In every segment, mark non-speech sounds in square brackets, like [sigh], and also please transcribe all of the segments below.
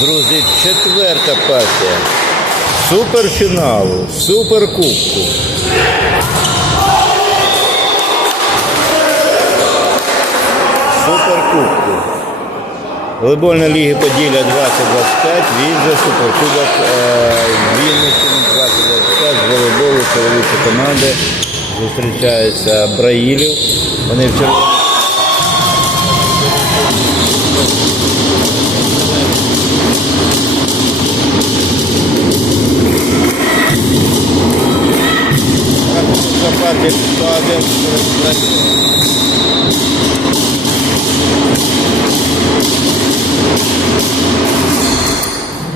Друзі, четверта партія. Суперфіналу, суперкубку. Суперкубку. Волейбольна ліги Поділля 2025, він же суперкубок е, Вінниччини 2025 з волейболу чоловічі команди. Зустрічаються Браїлів. Вони вчора. Запати склади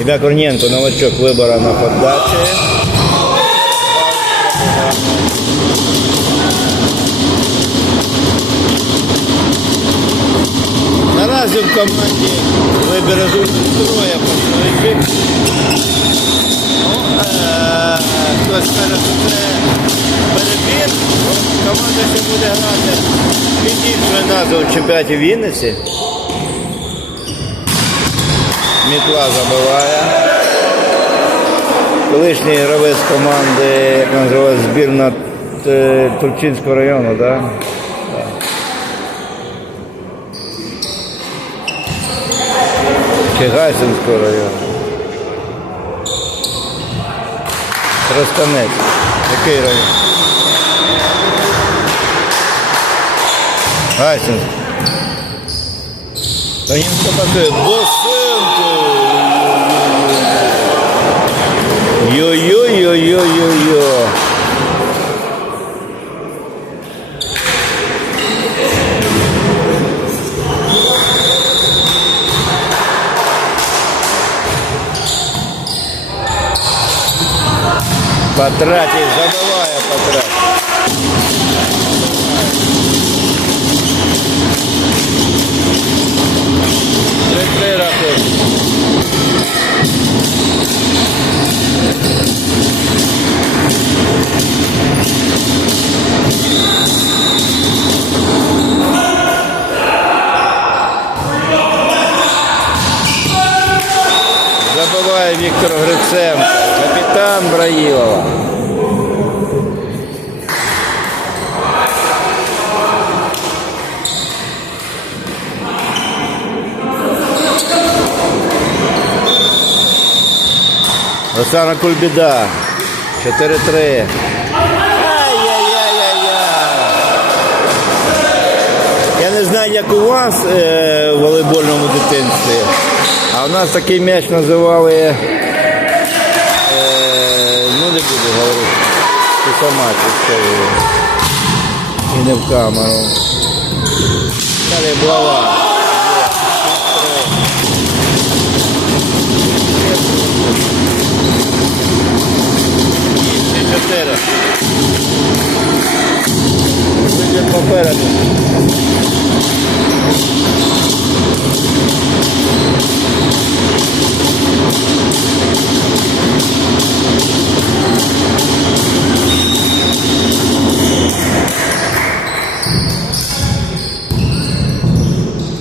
Ілля Корнієнко, новачок на подачі. Наразі в команді результату троє представників. Каже, що це перебір. Команда ще буде грати під іншою назвою в чемпіонаті Вінниці. Мітла забиває. Колишній гравець команди, як називається, збірна е, Турчинського району, так? Да? Чи району. Тростянець. Який район? Гайсинськ. Та їм пасує. Босенко! Потратив, Оксана Кульбіда. 4-3. Ай-яй-яй-яй-яй. Я не знаю, як у вас е, в волейбольному дитинстві, а у нас такий м'яч називали. Е, ну не буду говорити. Ти сама. І не в камеру. Далі блава. Чотири. Вийде попереду.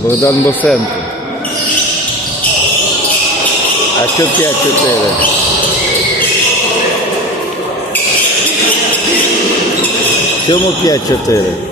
Богдан Босенко. А що 5-4? Чому 5-4?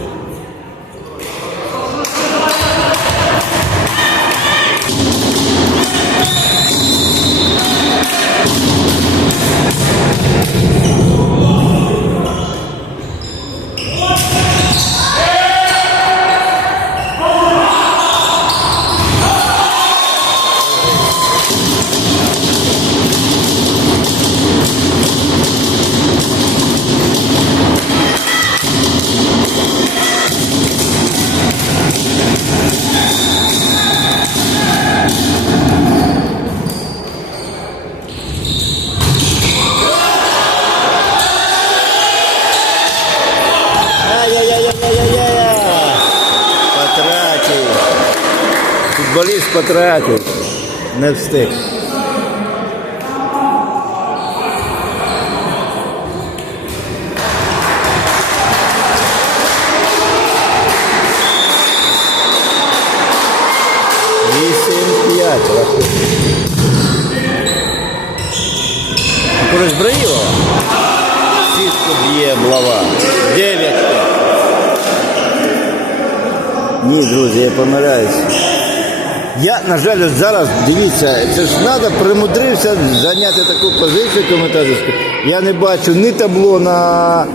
потратив. Не встиг. Вісім п'ять. передача. рахуй. Коротше, Браїлова. Сітку б'є блава. 9 Ні, друзі, я помиляюсь. Я, на жаль, зараз дивіться, це ж треба примудрився зайняти таку позицію коментаторську. Я не бачу ні табло на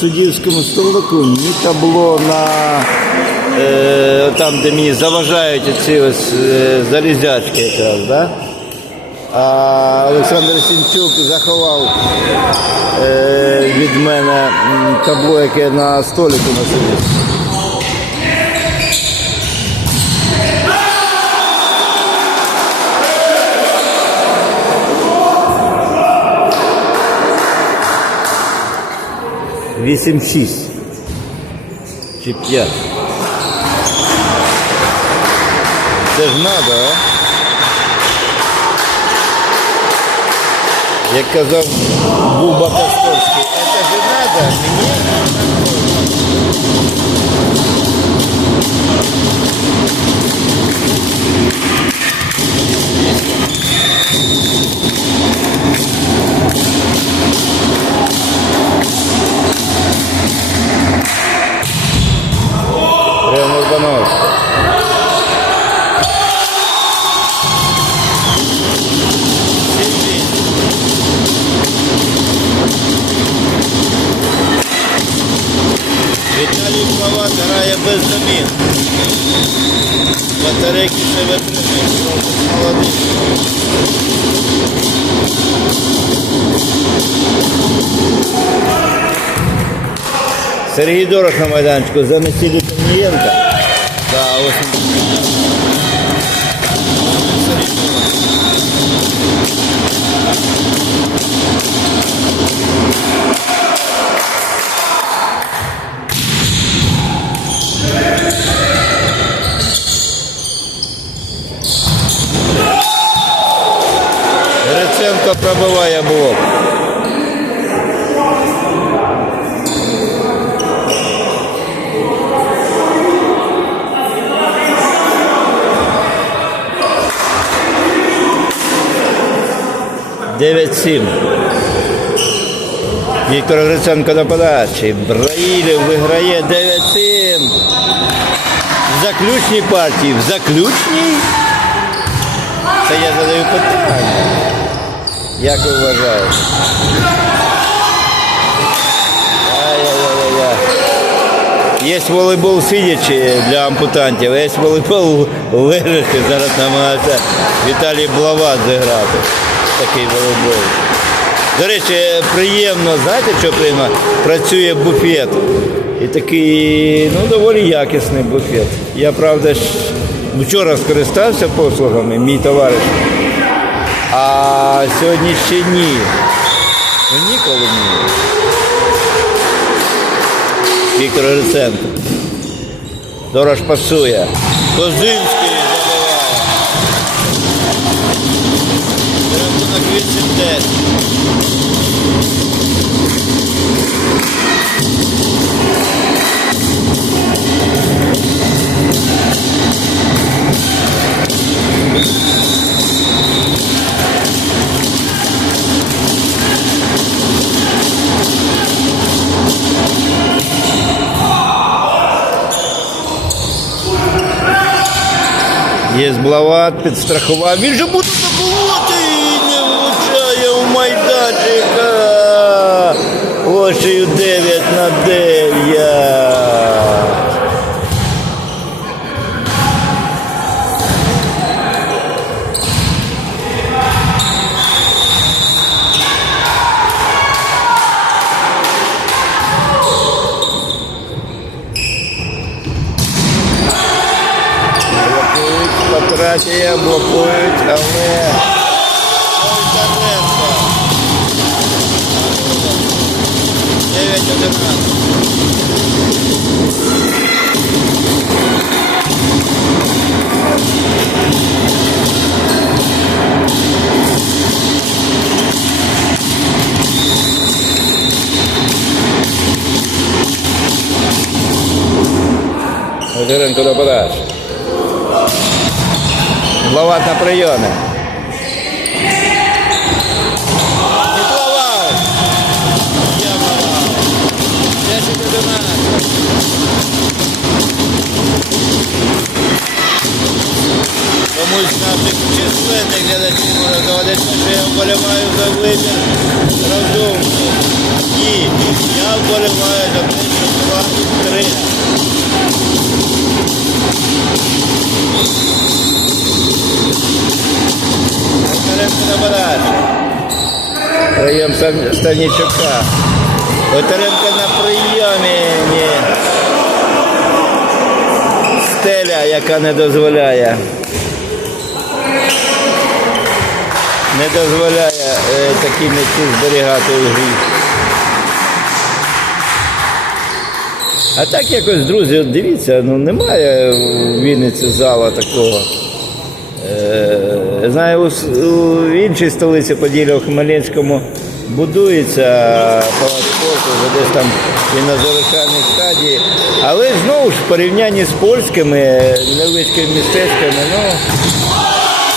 суддівському столику, ні табло на е, там, де мені заважають ці ось е, залізячки якраз. Да? А Олександр Сінчук заховав е, від мене табло, яке на столику на суді. 8,6 чи 5. Це ж надо, а? Як казав Буба Костовський, це ж надо а мені. Ще витримують. Молодець. Сергій Дорох на майданчику замісті Томієнка. Да, ось він. Гриценко пробиває блок. Дев'ять сім. Віктор Гриценко на подачі. Браїлів виграє 9-7. В заключній партії. В заключній? Це я задаю питання. Як ви вважаєте? Є волейбол сидячи для ампутантів, є волейбол лежачи. Зараз намагається Віталій Блават зіграти. Такий волейбол. До речі, приємно, знаєте, що приємно? Працює буфет. І такий, ну, доволі якісний буфет. Я, правда, ж вчора скористався послугами, мій товариш. А сьогодні ще ні. Ну ніколи ні. Віктор Гриценко. Дорож пасує. Козинський забиває. Рахунок 8-10. Є Блават, підстрахував. Він же буде забувати і не влучає у майданчика. Площею 9 на 9. Патрасія блокують, але... Ой, Таренко. 9-11. Озеренко до подачі. Ловат на прийомі. Підловав. Я ловав. 10 11. Комусь наших численних глядачів доводиться, що я вболіваю за вибір Станічука. Вокаренко на прийомі. Стеля, яка не дозволяє. Не дозволяє е, такі м'ячі зберігати у грі. А так якось, друзі, от дивіться, ну немає у Вінниці зала такого. Е, знаю, у, у іншій столиці Поділля у Хмельницькому будується палац спорту, вже десь там і на завершальній стадії. Але знову ж в порівнянні з польськими невеличкими містечками, ну. Друга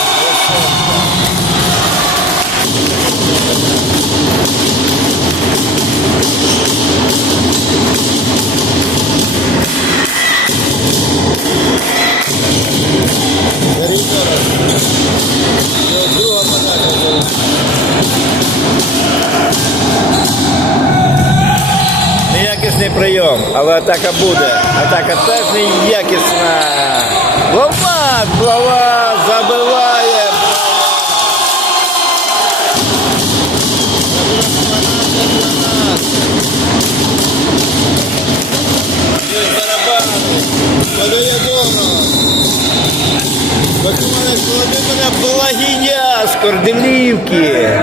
подача. Неякісний прийом, але атака буде. Атака теж неякісна. Ломат, глава Володимира Благія з Корделівки.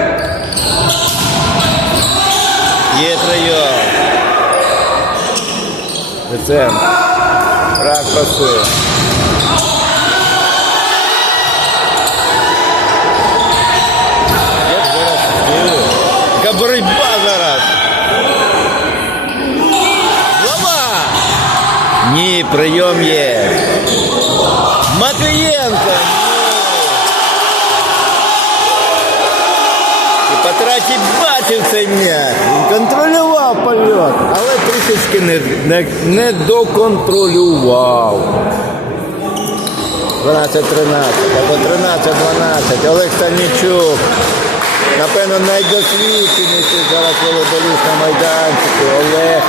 Є прийом. Децем. Рак пасує. Боротьба зараз. Лава! Ні, прийом є. Матвієнко. Бачив цей м'яч. Контролював польот, але трішечки не, не, не доконтролював. 12-13 або 13-12. Олег Стальничук. Напевно, найдосвідченіший зараз волейболіст на майданчику. Олег.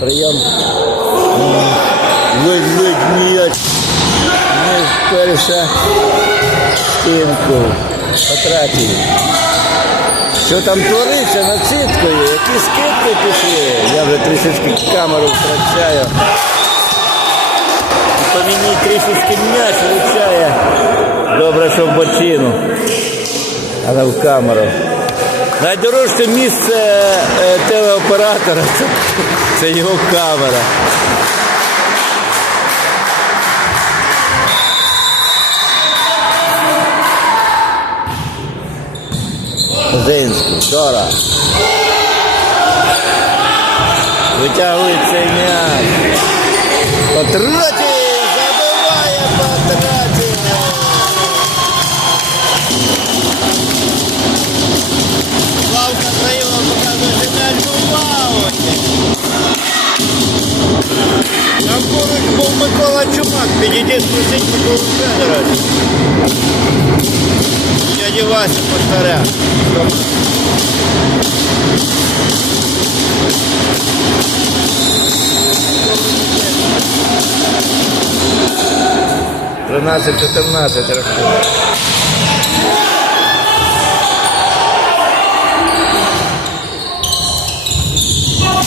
Прийом. Ледь-ледь м'яч не вперся стінку. Потратив. Що там твориться над сіткою? Які скидки пішли? Я вже трішечки камеру втрачаю. По мені трішечки м'яч влучає. Добре, що в бочину, а не в камеру. Найдорожче місце е, телеоператора [laughs] це його камера. Зинський, Дора. Витягує цей м'яч. Патраті! Забиває Патраті! Славка Країва показує, що м'яч був в ауті. Там поруч був Микола Чумак. Підійди спросить Миколу Федоровича. Дяді Васі повторяв. Тринадцять, чотирнадцять рахунок.